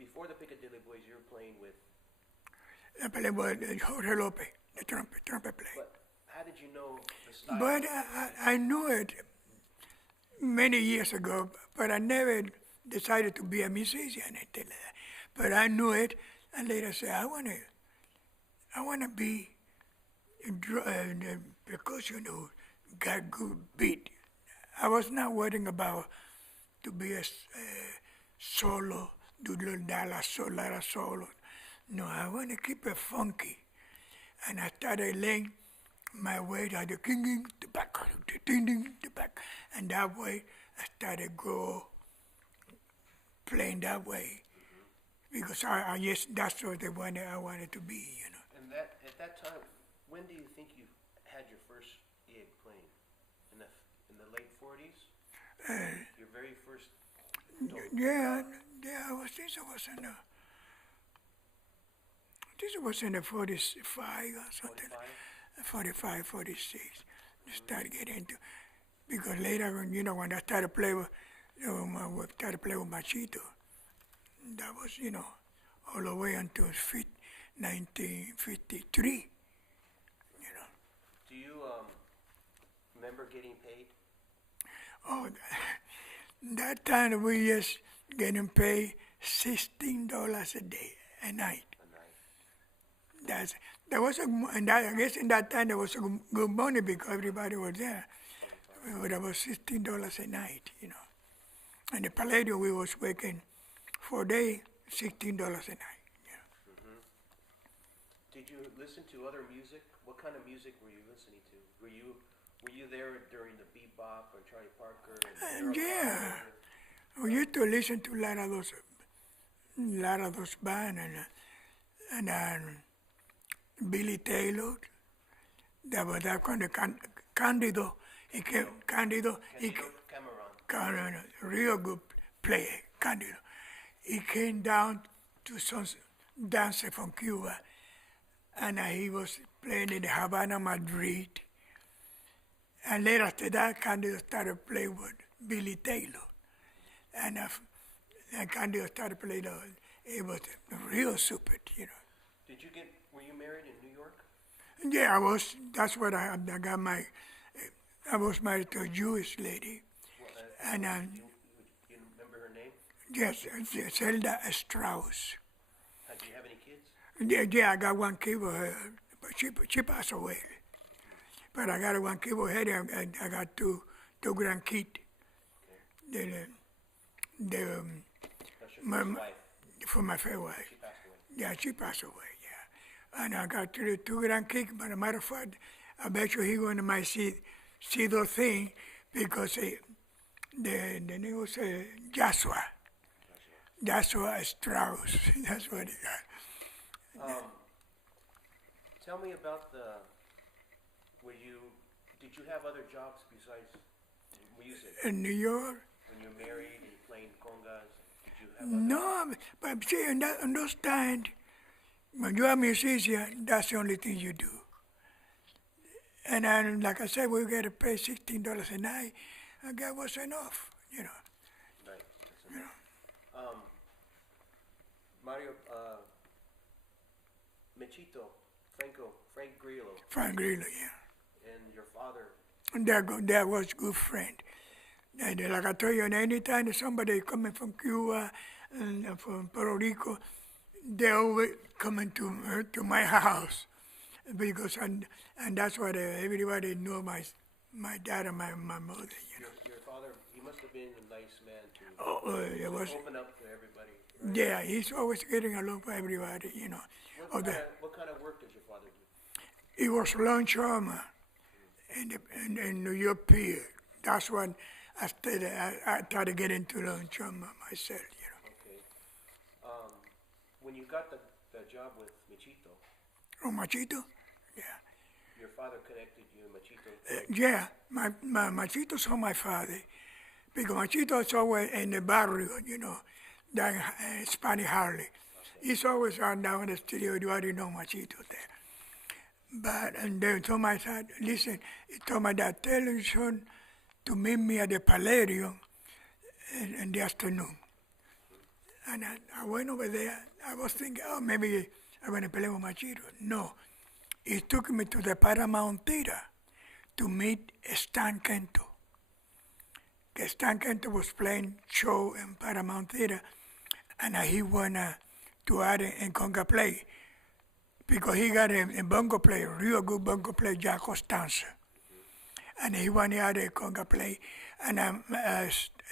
before the Piccadilly Boys, you were playing with. I played with Jorge Lopez, the trumpet player. But how did you know the style? But I knew it many years ago, but I never decided to be a musician and things like that. But I knew it, and later said, I wanna be a percussion who got good beat. I was not worrying about to be a solo, do la solo. No, I want to keep it funky. And I started laying my way to the ding, the back, the ding, the back. And that way, I started playing that way. Because I yes, that's what I wanted to be, you know. And that at that time, when do you think you had your first gig playing? In the late 40s? Your very first. Yeah, this was in the 45 or something. 45, 46. You started getting into, because later, when I started playing with, Machito, that was, all the way until 1953, Do you remember getting paid? Oh, that time we just getting paid $16 a day, a night. I guess in that time there was good money because everybody was there. But it was $16 a night, And the Palladium we was working 4 days, $16 a night. Did you listen to other music? What kind of music were you listening to? Were you there during the bebop or Charlie Parker? Yeah, we used to listen to a lot of those bands and Billy Taylor. That was that kind of Candido. Cameron. Real good player, Candido. He came down to some dancer from Cuba, and he was playing in the Havana, Madrid. And later after that, Candido started playing with Billy Taylor. And Candido started playing, it was real super, Were you married in New York? Yeah, that's what I got I was married to a Jewish lady. Well, and you remember her name? Yes, Zelda Strauss. Do you have any kids? Yeah, I got one kid with her, but she passed away. But I got one kid with her, and I got two grandkids. Okay. For my first wife. She passed away. Yeah, she passed away, yeah. And I got two grandkids, but as a matter of fact, I bet you he going to see those things because the name was Joshua. Joshua Strauss. That's what he got. Tell me about did you have other jobs besides music? In New York? When you're married and playing congas, did you have No, but see, in those times, when you're a musician, that's the only thing you do. And then, like I said, we get to pay $16 a night, and that was enough, Right. Mario, Machito, Frank Grillo. Frank Grillo, yeah. And your father. And that was good friend. And like I told you, and anytime somebody coming from Cuba and from Puerto Rico, they always coming to my house because and that's what everybody knew my dad and my mother. Your father, he must have been a nice man to open up to everybody. Right? Yeah, he's always getting along with everybody. What kind of work does your father do? He was longshoreman in New York Pier. That's when I tried to get into longshoreman myself. Okay. When you got the job with Machito. Oh, Machito? Yeah. Your father connected you and Machito? Yeah, my Machito saw my father. Because Machito is always in the barrio, down Spanish Harley. Okay. He's always down in the studio, you already know Machito there. And they told my dad, listen, he told my dad, tell your son to meet me at the Palmieri in the afternoon. And I went over there. I was thinking, oh, maybe I'm going to play with Machito. No. He took me to the Paramount Theater to meet Stan Kento. Stan Kento was playing show in Paramount Theater, and he wanted to add in conga play because he got a bongo player, real good bongo player, Jack Costanza. And he wanted to add a conga play. And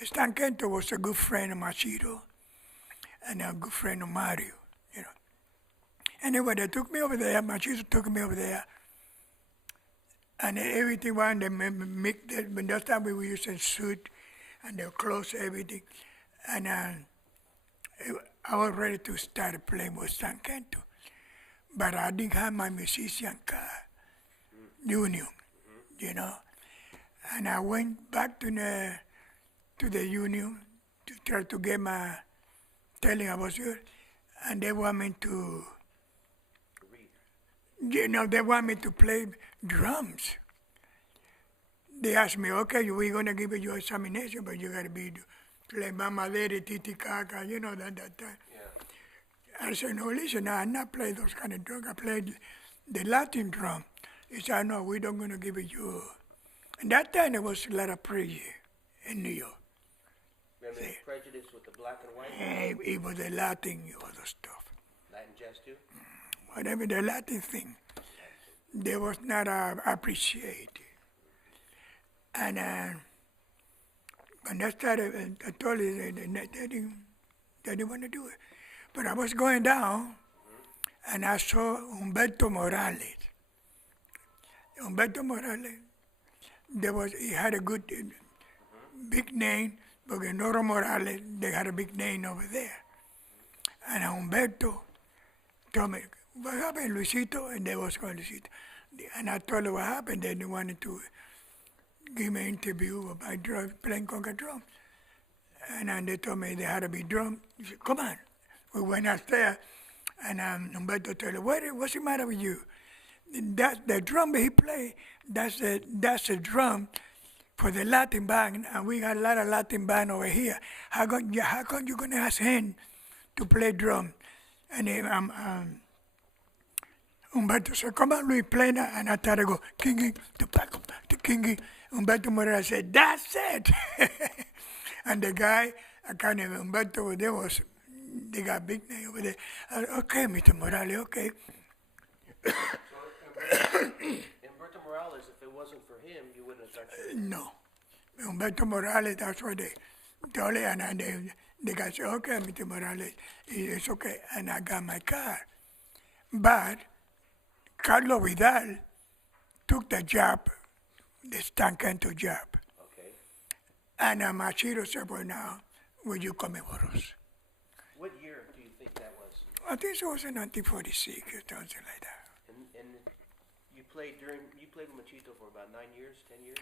Stan Kento was a good friend of Machito and a good friend of Mario, you know. Anyway, they took me over there. Machito took me over there. And everything was, when that time we were using suit and they close everything. And I was ready to start playing with Stan Kento. But I didn't have my musician card, union, you know. And I went back to the union to try to get my telling I was good. And they want me to, you know, they want me to play drums. They asked me, okay, we're going to give you your examination, but you got to be play Mama Lady, Titi Caca, you know, that time. Yeah. I said, no, listen, I'm not playing those kind of drums. I played the Latin drum. He said, no, we don't going to give it you. And that time it was a lot of prejudice in New York. Remember prejudice with the black and white? It was the Latin, all the stuff. Latin jazz too? Whatever the Latin thing, they was not appreciated. And when I started, I told you they didn't want to do it. But I was going down, and I saw Humberto Morales. Humberto Morales, he had a good, big name, because Noro Morales, they had a big name over there. And Humberto told me, what happened, Luisito? And they was going Luisito. And I told her what happened. They wanted to give me an interview about playing conga drum. And then they told me they had to be drum. He said, come on. We went out there, and Humberto told her, what's the matter with you? That's the drum he played, that's the drum for the Latin band, and we got a lot of Latin band over here. How come you going to ask him to play drum? And Humberto said, come on, Luis, play that. And I started to go, kingy, to pack up, to kingy. Humberto Morales said, that's it. And the guy, I can't even, Humberto, they got big name over there. I said, okay, Mr. Morales, okay. Humberto Morales, if it wasn't for him, you wouldn't have started. No. Humberto Morales, that's what they told me. And the guy said, okay, Mr. Morales, it's okay. And I got my car. But Carlos Vidal took the job, the Stan Kento job. Okay. And Machito said, well, now, will you come in for us? What year do you think that was? I think it was in 1946 or something like that. And you played with Machito for about 9 years, 10 years?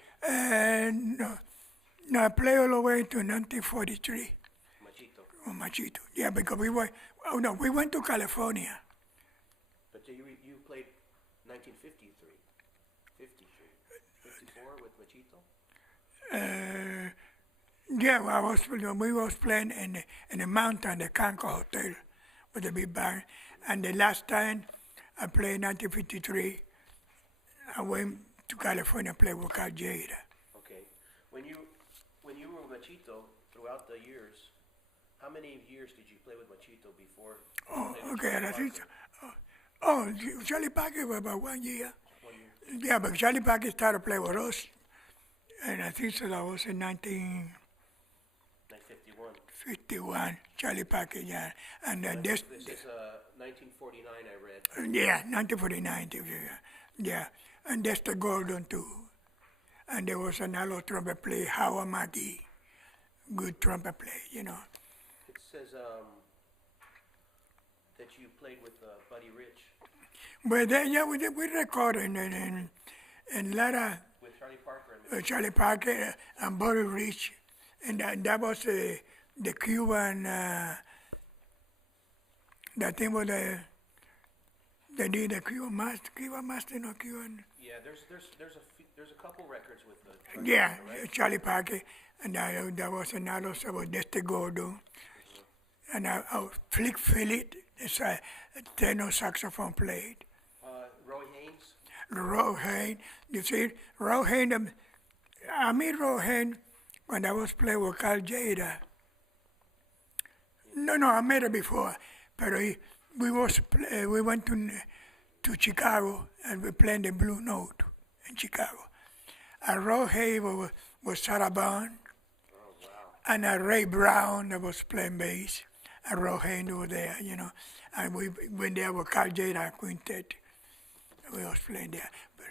No, I played all the way to 1943. Machito. Oh, Machito. Yeah, because we went to California. But you played 1953, 54 with Machito? Yeah, we was playing in the mountain, the Canco Hotel, with the big band. And the last time I played in 1953, I went to California and played with Tjader. Okay. When you were with Machito throughout the years, how many years did you play with Machito before? Oh, okay. I think Charlie Parker was about 1 year. 1 year. Yeah, but Charlie Parker started playing with us, and I think so that was in 1951. Charlie Parker, yeah. And this is 1949, I read. Yeah, 1949, yeah. And Dexter Gordon, too. And there was another trumpet player, Howard McGee, good trumpet player, you know. It says that you played with Buddy Rich. But then, yeah, we recorded and Lara. With Charlie Parker. Charlie Parker and Buddy Rich. And that was the Cuban, that thing was they did the Cuban master, no Cuban. Yeah, there's a couple records with the. Yeah, right? Charlie Parker, and that was another, so Dexter Gordon, and Flick Phillips, it's a tenor saxophone played. Roy Haynes? Roy Haynes, you see, Roy Haynes, I met Roy Haynes when I was playing with Carl Tjader. No, I met her before, but we went to Chicago and we played the Blue Note in Chicago. And Roy Haynes was Sarah Bond, and Ray Brown that was playing bass, and Roy Haynes was there, and we went there with Carl Tjader Quintet. We was playing there. But